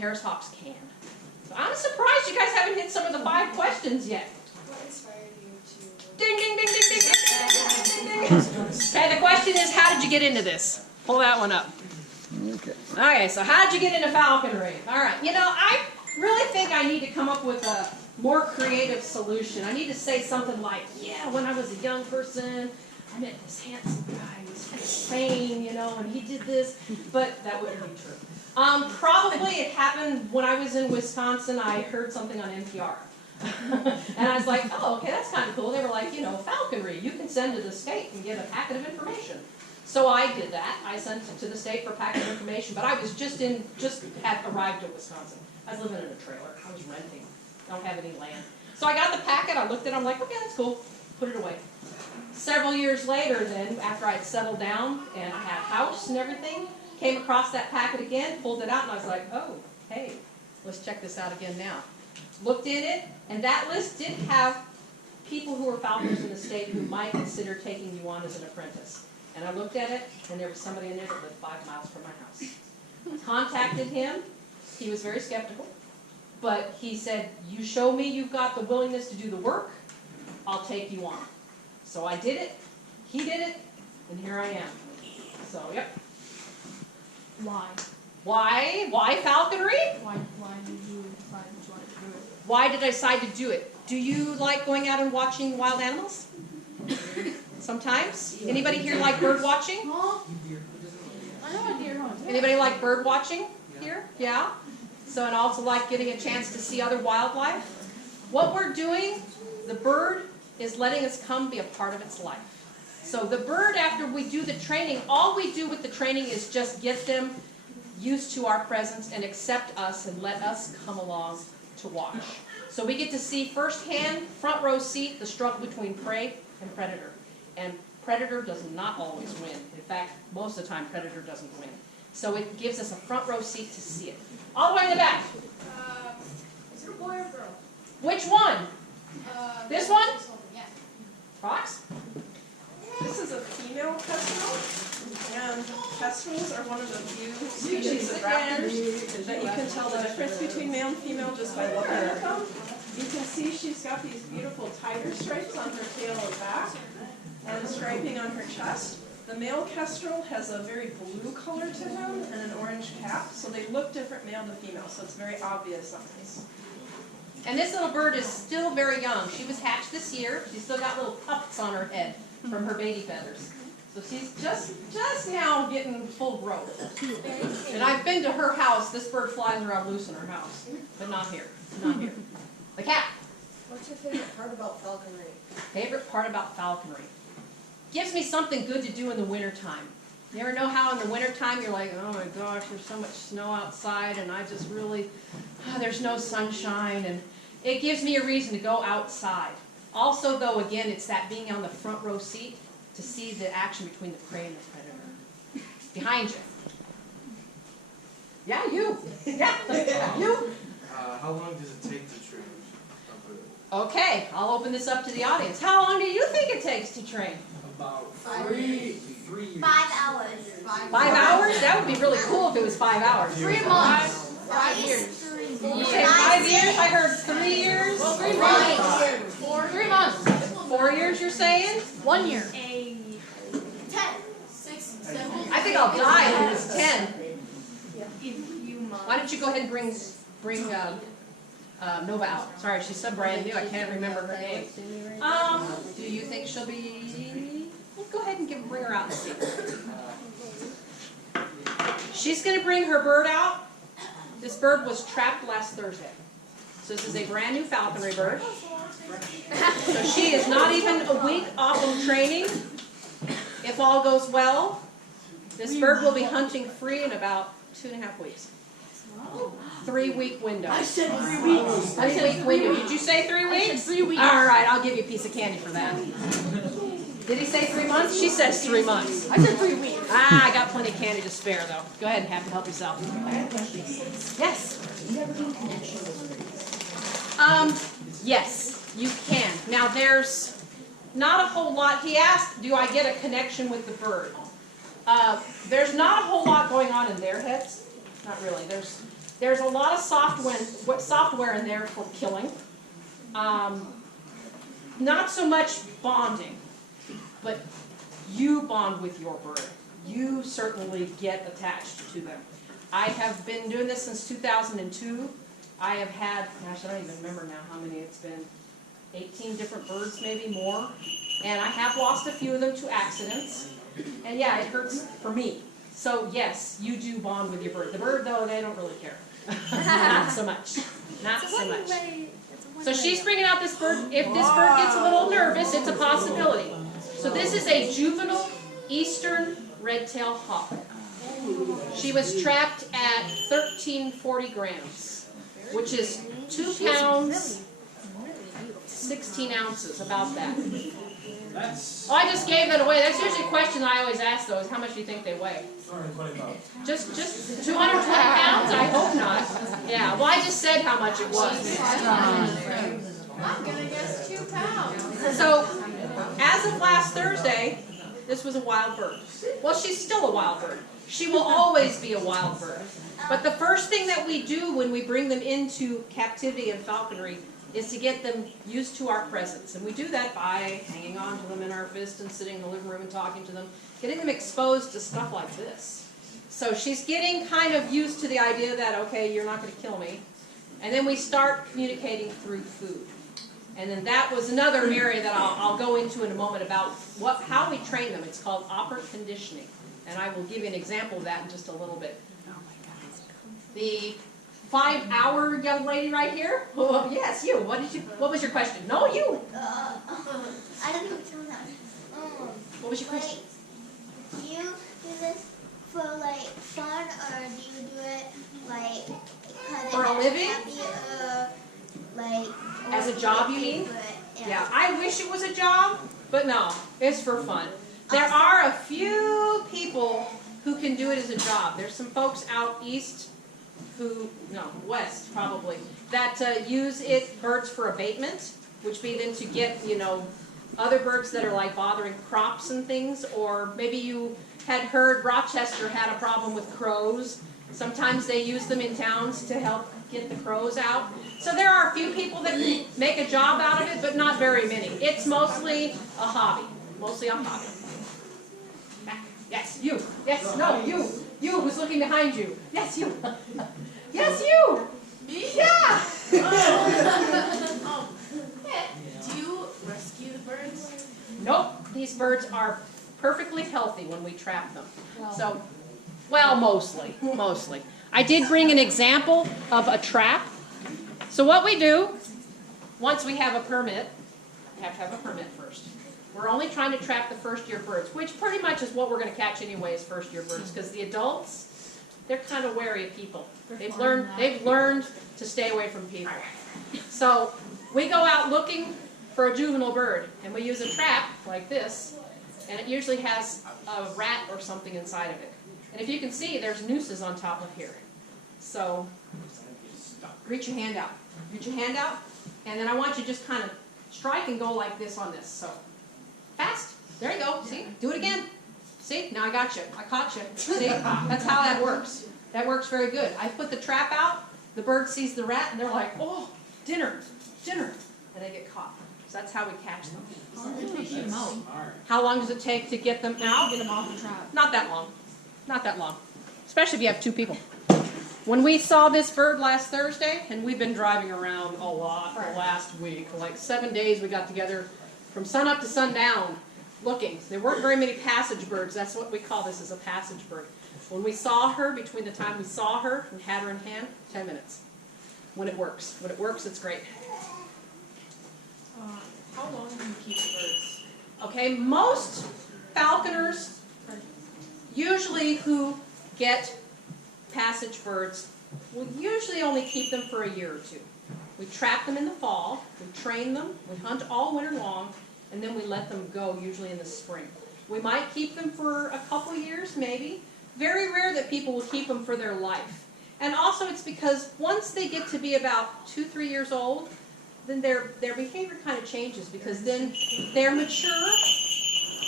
Harris Hawks can. So I'm surprised you guys haven't hit some of the 5 questions yet. What inspired you to... Ding, ding, ding, ding, ding, ding, ding, ding, ding. Okay, the question is, how did you get into this? Pull that one up. Okay, so how did you get into falconry? All right, you know, I really think I need to come up with a more creative solution. I need to say something like, yeah, when I was a young person, I met this handsome guy, he was from Spain, you know, and he did this, but that wouldn't be true. Probably it happened when I was in Wisconsin. I heard something on NPR. And I was like, oh, okay, that's kind of cool. They were like, you know, falconry, you can send to the state and get a packet of information. So I did that. I sent it to the state for a packet of information, but I was just had arrived in Wisconsin. I was living in a trailer. I was renting. I don't have any land. So I got the packet. I looked at it. I'm like, okay, that's cool. Put it away. Several years later then, after I had settled down and I had a house and everything, came across that packet again, pulled it out, and I was like, oh, hey, let's check this out again now. Looked in it, and that list did have people who were falconers in the state who might consider taking you on as an apprentice. And I looked at it, and there was somebody in there that lived 5 miles from my house. Contacted him. He was very skeptical. But he said, you show me you've got the willingness to do the work, I'll take you on. So I did it, he did it, and here I am. So, yep. Why? Why falconry? Why did you decide that you wanted to do it? Why did I decide to do it? Do you like going out and watching wild animals? Sometimes? Anybody here like bird watching? Huh? I know a deer hunt. Anybody like bird watching here? Yeah? So, and also like getting a chance to see other wildlife? What we're doing, the bird is letting us come be a part of its life. So the bird, after we do the training, all we do with the training is just get them used to our presence and accept us and let us come along to watch. So we get to see firsthand, front row seat, the struggle between prey and predator. And predator does not always win. In fact, most of the time predator doesn't win. So it gives us a front row seat to see it. All the way in the back. Is it a boy or a girl? Which one? This one? Yeah. Fox? This is a female kestrel, and kestrels are one of the few species of raptors that you can tell the difference between male and female just by looking at them. You can see she's got these beautiful tiger stripes on her tail and back, and striping on her chest. The male kestrel has a very blue color to him and an orange cap, so they look different male to female, so it's very obvious on these. And this little bird is still very young. She was hatched this year. She's still got little tufts on her head from her baby feathers. So she's just now getting full growth. And I've been to her house. This bird flies around loose in her house, but not here. Not here. The cat. What's your favorite part about falconry? Favorite part about falconry? Gives me something good to do in the wintertime. You ever know how in the wintertime you're like, oh my gosh, there's so much snow outside and I just really, there's no sunshine, and it gives me a reason to go outside. Also though, again, it's that being on the front row seat to see the action between the prey and the predator. Behind you. Yeah, you. Yeah, you. How long does it take to train a bird? Okay, I'll open this up to the audience. How long do you think it takes to train? About 3 years. 5 hours. 5 hours? That would be really cool if it was 5 hours. 3 months. 5 years. You say 5 years? I heard 3 years. Well, 3 months. 3 months. 4 years, you're saying? 1 year. 10, 6, 7. I think I'll die if it's 10. If you mind. Why don't you go ahead and bring Nova out? Sorry, she's so brand new. I can't remember her name. Do you think she'll be? Well, go ahead and bring her out and see. She's going to bring her bird out. This bird was trapped last Thursday. So this is a brand new falconry bird. So she is not even a week off of training. If all goes well, this bird will be hunting free in about 2.5 weeks. 3-week window. I said 3 weeks. 3-week window. Did you say 3 weeks? I said 3 weeks. All right, I'll give you a piece of candy for that. Did he say 3 months? She says 3 months. I said 3 weeks. I got plenty of candy to spare, though. Go ahead and have to help yourself. Yes. Yes, you can. Now, there's not a whole lot. He asked, do I get a connection with the bird? There's not a whole lot going on in their heads. Not really. There's a lot of software in there for killing. Not so much bonding, but you bond with your bird. You certainly get attached to them. I have been doing this since 2002. I have had, gosh, I don't even remember now how many it's been, 18 different birds, maybe more. And I have lost a few of them to accidents. And yeah, it hurts for me. So yes, you do bond with your bird. The bird, though, they don't really care. Not so much. Not so much. So she's bringing out this bird. If this bird gets a little nervous, it's a possibility. So this is a juvenile eastern red-tailed hawk. She was trapped at 1340 grams, which is 2 pounds, 16 ounces, about that. Oh, I just gave that away. That's usually a question I always ask, though, is how much do you think they weigh? 220 pounds. Just 220 pounds? I hope not. Yeah, well, I just said how much it was. I'm gonna guess 2 pounds. So, as of last Thursday, this was a wild bird. Well, she's still a wild bird. She will always be a wild bird. But the first thing that we do when we bring them into captivity and falconry is to get them used to our presence. And we do that by hanging on to them in our fist and sitting in the living room and talking to them, getting them exposed to stuff like this. So she's getting kind of used to the idea that, okay, you're not going to kill me. And then we start communicating through food. And then that was another area that I'll go into in a moment about how we train them. It's called operant conditioning. And I will give you an example of that in just a little bit. The 5-hour young lady right here? Oh, yes, you. What was your question? No, you. I don't even know that. What was your question? Do you do this for like fun, or do you do it like For a living? Like As a job, you mean? Yeah, I wish it was a job, but no, it's for fun. There are a few people who can do it as a job. There's some folks out east west probably, that use birds for abatement, which be then to get, other birds that are like bothering crops and things, or maybe you had heard Rochester had a problem with crows. Sometimes they use them in towns to help get the crows out. So there are a few people that make a job out of it, but not very many. It's mostly a hobby. Mostly a hobby. Back. Yes, you. Yes, no, you. You who's looking behind you. Yes, you. Yes, you. Me? Yeah. Do you rescue the birds? Nope. These birds are perfectly healthy when we trap them. So, well, mostly. I did bring an example of a trap. So what we do, once we have a permit, we have to have a permit first. We're only trying to trap the first-year birds, which pretty much is what we're going to catch anyway as first-year birds, because the adults, they're kind of wary of people. They've learned to stay away from people. So we go out looking for a juvenile bird, and we use a trap like this, and it usually has a rat or something inside of it. And if you can see, there's nooses on top of here. So reach your hand out. Reach your hand out, and then I want you to just kind of strike and go like this on this. So fast. There you go. See? Do it again. See? Now I got you. I caught you. See? That's how that works. That works very good. I put the trap out, the bird sees the rat, and they're like, oh, dinner, dinner. And they get caught. So that's how we catch them. How long does it take to get them out? Get them off the trap. Not that long. Not that long. Especially if you have 2 people. When we saw this bird last Thursday, and we've been driving around a lot the last week, like 7 days we got together from sun up to sundown looking. There weren't very many passage birds. That's what we call this, is a passage bird. When we saw her, between the time we saw her and had her in hand, 10 minutes. When it works. When it works, it's great. How long do you keep the birds? Okay, most falconers, usually who get passage birds, will usually only keep them for a year or 2. We trap them in the fall, we train them, we hunt all winter long, and then we let them go, usually in the spring. We might keep them for a couple years, maybe. Very rare that people will keep them for their life. And also it's because once they get to be about 2-3 years old, then their behavior kind of changes, because then they're mature.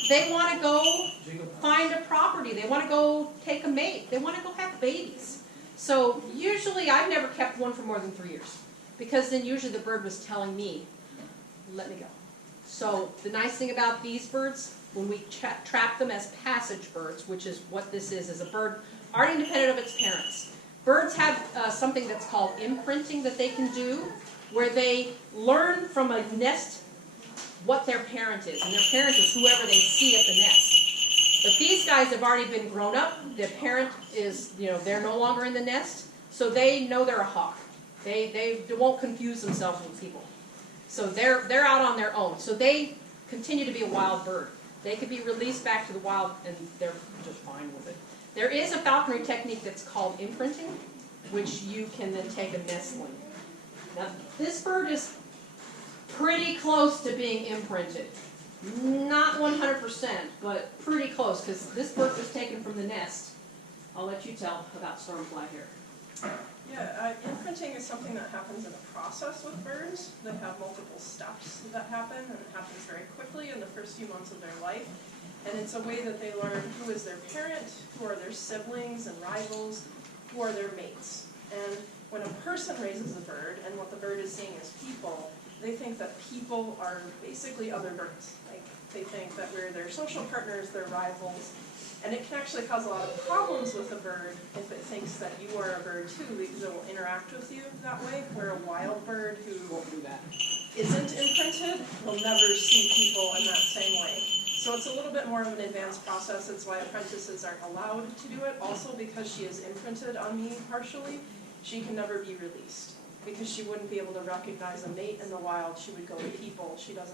They want to go find a property. They want to go take a mate. They want to go have babies. So usually I've never kept one for more than 3 years, because then usually the bird was telling me, let me go. So the nice thing about these birds, when we trap them as passage birds, which is what this is a bird already independent of its parents. Birds have something that's called imprinting that they can do, where they learn from a nest what their parent is, and their parent is whoever they see at the nest. But these guys have already been grown up. Their parent is, they're no longer in the nest, so they know they're a hawk. They won't confuse themselves with people. So they're out on their own. So they continue to be a wild bird. They could be released back to the wild, and they're just fine with it. There is a falconry technique that's called imprinting, which you can then take a nestling. Now, this bird is pretty close to being imprinted. Not 100%, but pretty close, because this bird was taken from the nest. I'll let you tell about stormfly here. Yeah, imprinting is something that happens in a process with birds. They have multiple steps that happen, and it happens very quickly in the first few months of their life. And it's a way that they learn who is their parent, who are their siblings and rivals, who are their mates. And when a person raises a bird, and what the bird is seeing as people, they think that people are basically other birds. Like, they think that we're their social partners, their rivals. And it can actually cause a lot of problems with a bird if it thinks that you are a bird too, because it will interact with you that way, where a wild bird who Won't do that. isn't imprinted will never see people in that same way. So it's a little bit more of an advanced process. It's why apprentices aren't allowed to do it. Also, because she is imprinted on me partially, she can never be released, because she wouldn't be able to recognize a mate in the wild. She would go to people. She doesn't